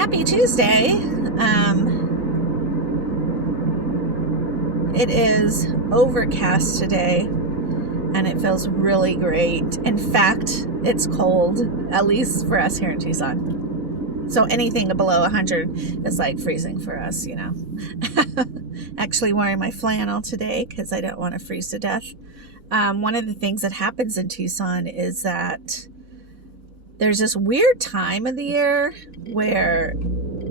Happy Tuesday. It is overcast today and it feels really great. In fact, it's cold, at least for us here in Tucson. So anything below 100 is like freezing for us, you know. Actually wearing my flannel today because I don't want to freeze to death. One of the things that happens in Tucson is that there's this weird time of the year where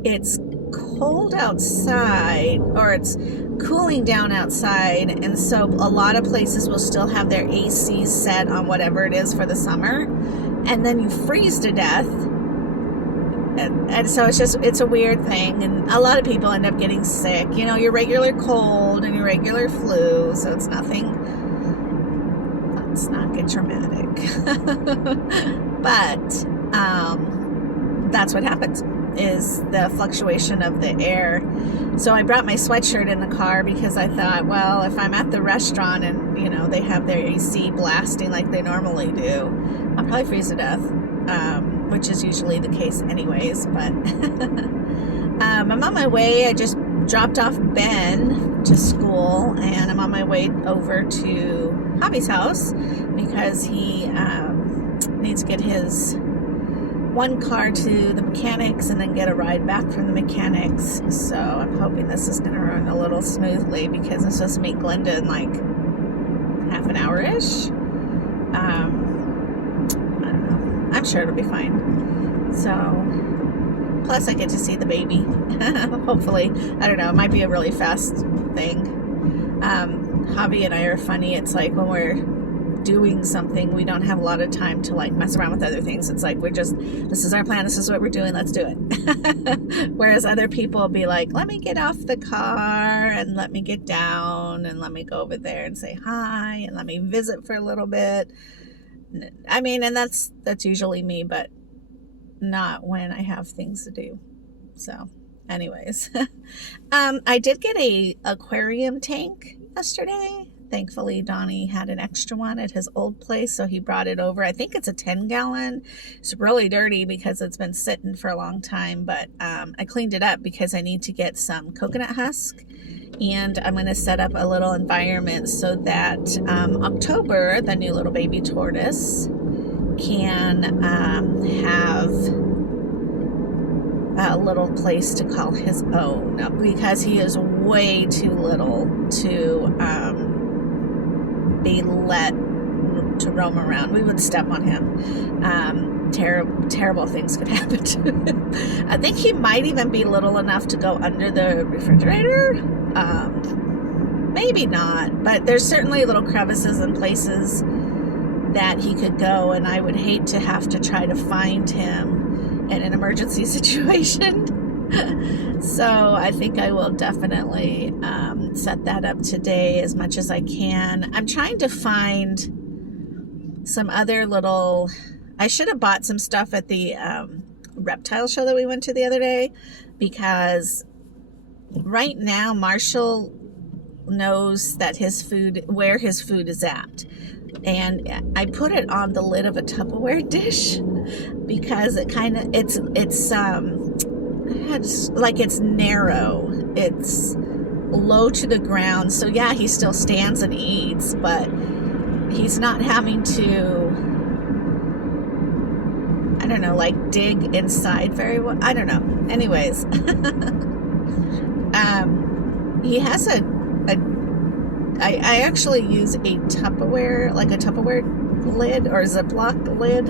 it's cold outside or it's cooling down outside, and so a lot of places will still have their AC set on whatever it is for the summer, and then you freeze to death. And so it's a weird thing, and a lot of people end up getting sick. You know, your regular cold and your regular flu, so it's nothing. Let's not get dramatic. But that's what happens, is the fluctuation of the air. So I brought my sweatshirt in the car because I thought, well, if I'm at the restaurant and, you know, they have their AC blasting like they normally do, I'll probably freeze to death, which is usually the case anyways. But I'm on my way. I just dropped off Ben to school, and I'm on my way over to Hobby's house because he needs to get his one car to the mechanics and then get a ride back from the mechanics. So I'm hoping this is going to run a little smoothly because I'm supposed to meet Glenda in like half an hour-ish. I don't know. I'm sure it'll be fine. So, plus I get to see the baby. Hopefully. I don't know. It might be a really fast thing. Hobby and I are funny. It's like when we're doing something, we don't have a lot of time to like mess around with other things. It's like this is our plan, this is what we're doing, let's do it. Whereas other people will be like, let me get off the car and let me get down and let me go over there and say hi and let me visit for a little bit. I mean, and that's usually me, but not when I have things to do. So anyways, I did get a aquarium tank yesterday. Thankfully, Donnie had an extra one at his old place, so he brought it over. I think it's a 10-gallon. It's really dirty because it's been sitting for a long time, but I cleaned it up because I need to get some coconut husk, and I'm going to set up a little environment so that October, the new little baby tortoise, can have a little place to call his own, because he is way too little to be let to roam around. We would step on him. Terrible things could happen to him. I think he might even be little enough to go under the refrigerator. Maybe not, but there's certainly little crevices and places that he could go, and I would hate to have to try to find him in an emergency situation. So I think I will definitely set that up today as much as I can. I'm trying to find some other little... I should have bought some stuff at the reptile show that we went to the other day, because right now Marshall knows that where his food is at. And I put it on the lid of a Tupperware dish because it's like it's narrow, it's low to the ground, so yeah, he still stands and eats, but he's not having to, I don't know, like dig inside very well. I don't know. Anyways, he has I actually use a Tupperware lid or Ziploc lid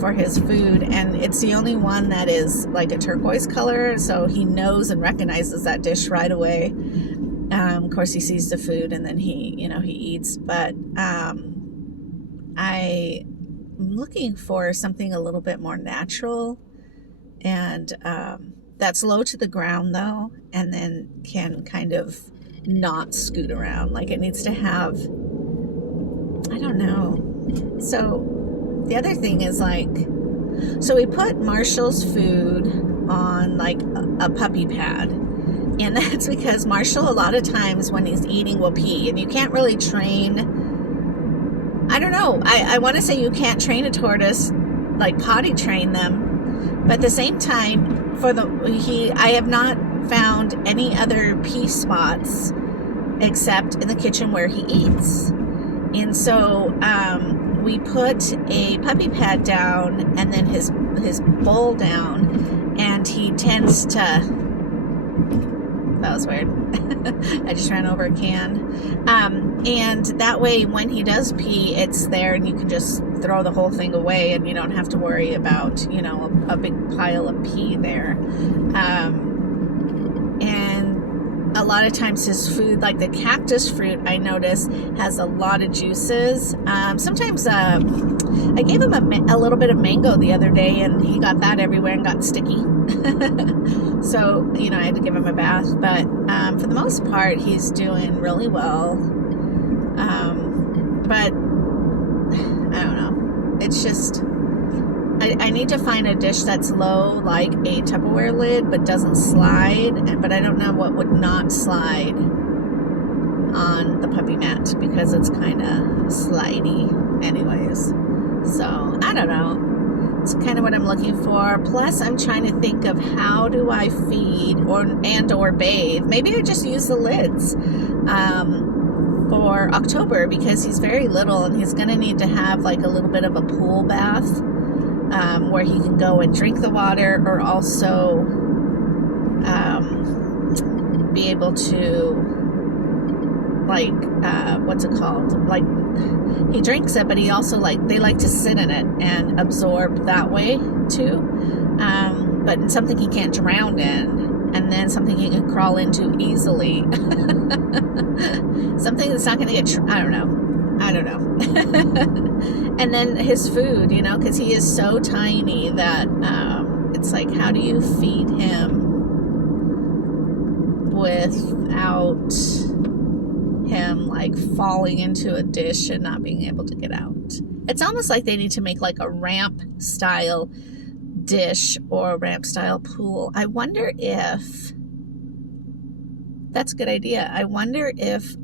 for his food, and it's the only one that is like a turquoise color, so he knows and recognizes that dish right away. Of course, he sees the food and then he eats, but I'm looking for something a little bit more natural, and that's low to the ground though, and then can kind of not scoot around. Like it needs to have, I don't know. So the other thing is so we put Marshall's food on like a puppy pad, and that's because Marshall a lot of times when he's eating will pee, and you can't really train, I don't know, I want to say you can't train a tortoise, like potty train them, but at the same time I have not found any other pee spots except in the kitchen where he eats. And so we put a puppy pad down and then his bowl down, and he tends to, that was weird. I just ran over a can. And that way when he does pee, it's there and you can just throw the whole thing away and you don't have to worry about, you know, a big pile of pee there. And a lot of times his food, like the cactus fruit, I notice has a lot of juices. Sometimes I gave him a little bit of mango the other day, and he got that everywhere and got sticky. So, you know, I had to give him a bath. But for the most part, he's doing really well. But I don't know. It's just, I need to find a dish that's low, like a Tupperware lid, but doesn't slide. But I don't know what would not slide on the puppy mat, because it's kind of slidey anyways. So I don't know. It's kind of what I'm looking for. Plus, I'm trying to think of how do I feed or bathe. Maybe I just use the lids for October, because he's very little and he's going to need to have like a little bit of a pool bath. Where he can go and drink the water, or also be able to, like, what's it called? Like, he drinks it, but he also, like, they like to sit in it and absorb that way too. But something he can't drown in, and then something he can crawl into easily. Something that's not going to get, I don't know. And then his food, you know, because he is so tiny that it's like, how do you feed him without him like falling into a dish and not being able to get out? It's almost like they need to make like a ramp style dish or a ramp style pool. I wonder if that's a good idea. I wonder if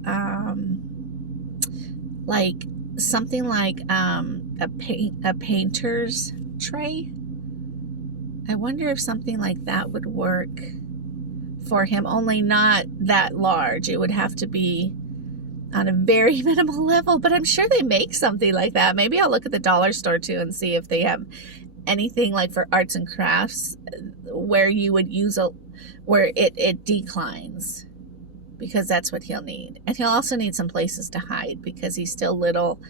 like something like a painter's tray. I wonder if something like that would work for him, only not that large. It would have to be on a very minimal level, but I'm sure they make something like that. Maybe I'll look at the dollar store too and see if they have anything like for arts and crafts where you would use where it declines, because that's what he'll need. And he'll also need some places to hide because he's still little,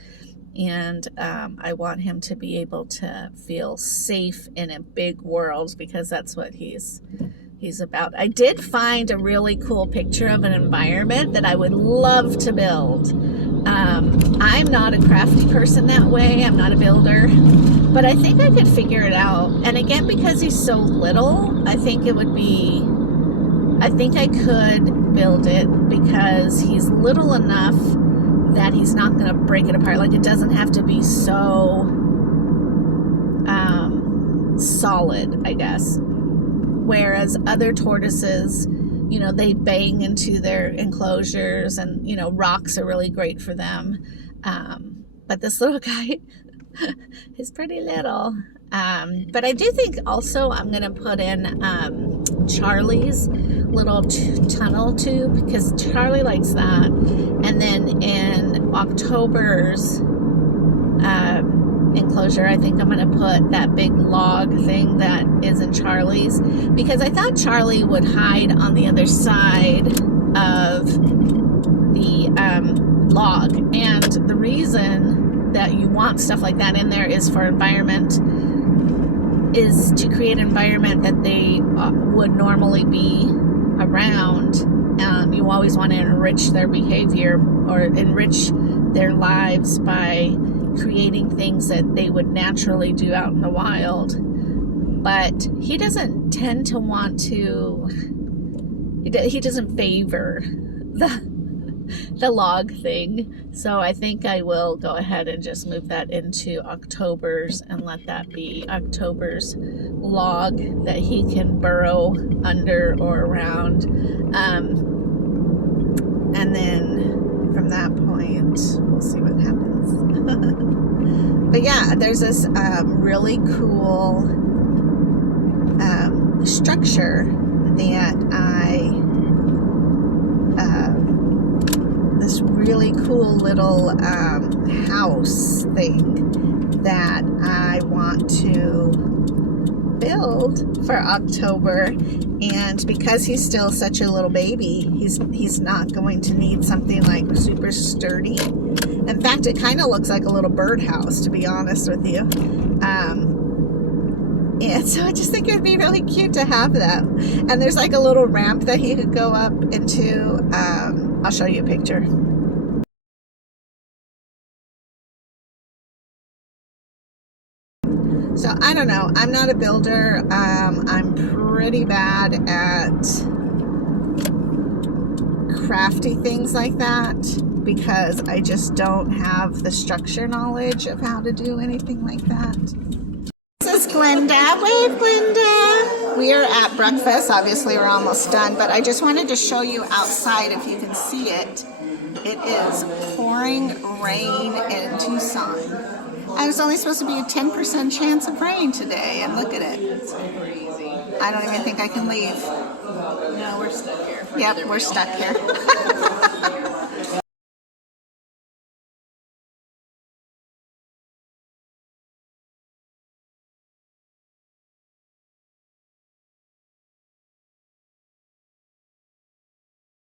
and I want him to be able to feel safe in a big world, because that's what he's about. I did find a really cool picture of an environment that I would love to build. I'm not a crafty person that way. I'm not a builder, but I think I could figure it out. And again, because he's so little, I think I could build it, because he's little enough that he's not going to break it apart. Like, it doesn't have to be so solid, I guess. Whereas other tortoises, you know, they bang into their enclosures, and, you know, rocks are really great for them. But this little guy is pretty little. But I do think also I'm going to put in Charlie's little tunnel tube, because Charlie likes that. And then in October's enclosure, I think I'm going to put that big log thing that is in Charlie's, because I thought Charlie would hide on the other side of the log. And the reason that you want stuff like that in there is for environment, is to create an environment that they would normally be around. You always want to enrich their behavior or enrich their lives by creating things that they would naturally do out in the wild. But he doesn't tend to want to, he doesn't favor the log thing. So I think I will go ahead and just move that into October's and let that be October's log that he can burrow under or around. And then from that point, we'll see what happens. But yeah, there's this really cool structure that this really cool little house thing that I want to build for October. And because he's still such a little baby, he's not going to need something like super sturdy. In fact, it kind of looks like a little birdhouse, to be honest with you. And so I just think it would be really cute to have them. And there's like a little ramp that he could go up into. I'll show you a picture. So I don't know. I'm not a builder. I'm pretty bad at crafty things like that because I just don't have the structure knowledge of how to do anything like that. This is Glenda. Wave, Glenda. We are at breakfast. Obviously, we're almost done, but I just wanted to show you outside if you can see it. It is pouring rain in Tucson. And it's only supposed to be a 10% chance of rain today, and look at it. It's crazy. I don't even think I can leave. No, we're stuck here. Yep, we're stuck here.